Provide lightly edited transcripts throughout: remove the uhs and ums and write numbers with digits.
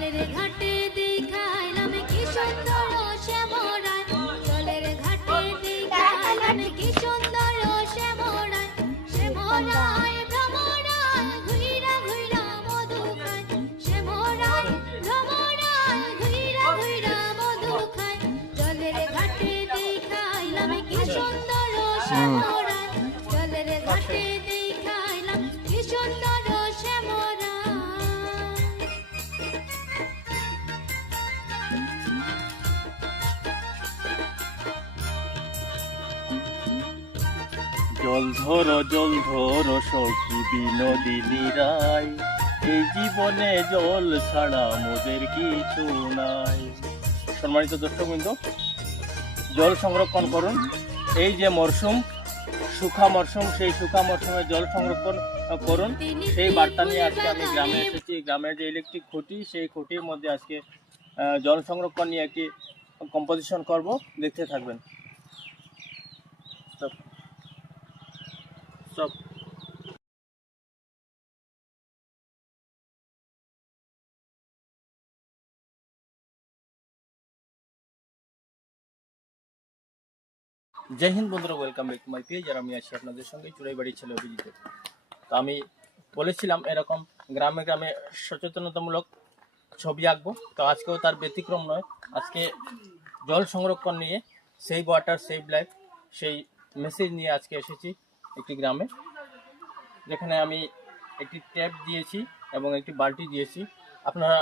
জলের ঘাটে দেখাইলাম কি সুন্দর শ্যামরায়, জলের ঘাটে দেখাইলাম কি সুন্দর শ্যামরায়, শ্যামরায় ভ্রমরায় ঘুইরা ঘুইরা মধু খায়, শ্যামরায় ভ্রমরায় ঘুইরা ঘুইরা মধু খায়, জলের ঘাটে দেখাইলাম কি সুন্দর শ্যামরায়, জলের ঘাটে দেখাইলাম কি সুন্দর শ্যামরায়। জল ধরো সখী বিনোদিনী রায়, এই জীবনে জল ছাড়া মোদের কিছু নাই। সম্মানিত দর্শকবৃন্দ, জল সংরক্ষণ করুন। এই যে মরশুম, শুখা মরশুম, সেই শুখা মরশুমে জল সংরক্ষণ করুন, সেই বার্তা নিয়ে আজকে আমি গ্রামে এসেছি। গ্রামের যে ইলেকট্রিক খুঁটি, সেই খুঁটির মধ্যে আজকে জল সংরক্ষণ নিয়ে একটি কম্পোজিশন করব, দেখতে থাকবেন। সব জয় হিন্দ বন্ধুরা, welcome back to my page. আর আমি আছি আপনাদের সঙ্গে চুড়াইবাড়ি ছেলে অভিজিৎ। তো আমি বলেছিলাম এরকম গ্রামে গ্রামে সচেতনতামূলক ছবি আঁকবো, তো আজকেও তার ব্যতিক্রম নয়। আজকে জল সংরক্ষণ নিয়ে, সেভ ওয়াটার সেভ লাইফ, সেই মেসেজ নিয়ে আজকে এসেছি একটি গ্রামে, যেখানে আমি একটি ট্যাপ দিয়েছি এবং একটি বালতি দিয়েছি। আপনারা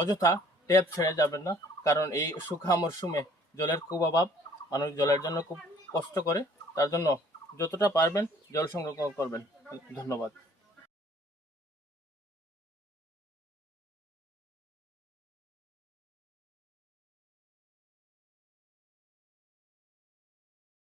অযথা ট্যাপ ছেড়ে যাবেন না, কারণ এই শুখা মরশুমে জলের খুব অভাব, মানুষ জলের জন্য খুব কষ্ট করে। তার জন্য যতটা পারবেন জল সংরক্ষণ করবেন। ধন্যবাদ।